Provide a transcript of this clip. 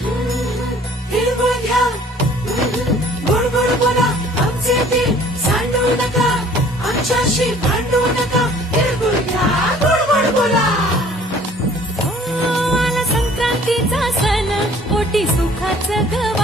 तिळगुळ घ्या, गोड गोड बोला, आमचे तीळ सांडू नका, आमच्याशी भांडू नका. तिळगुळ घ्या, गोड गोड बोला. आला संक्रांतीचा सण, पोटी सुखाचं गव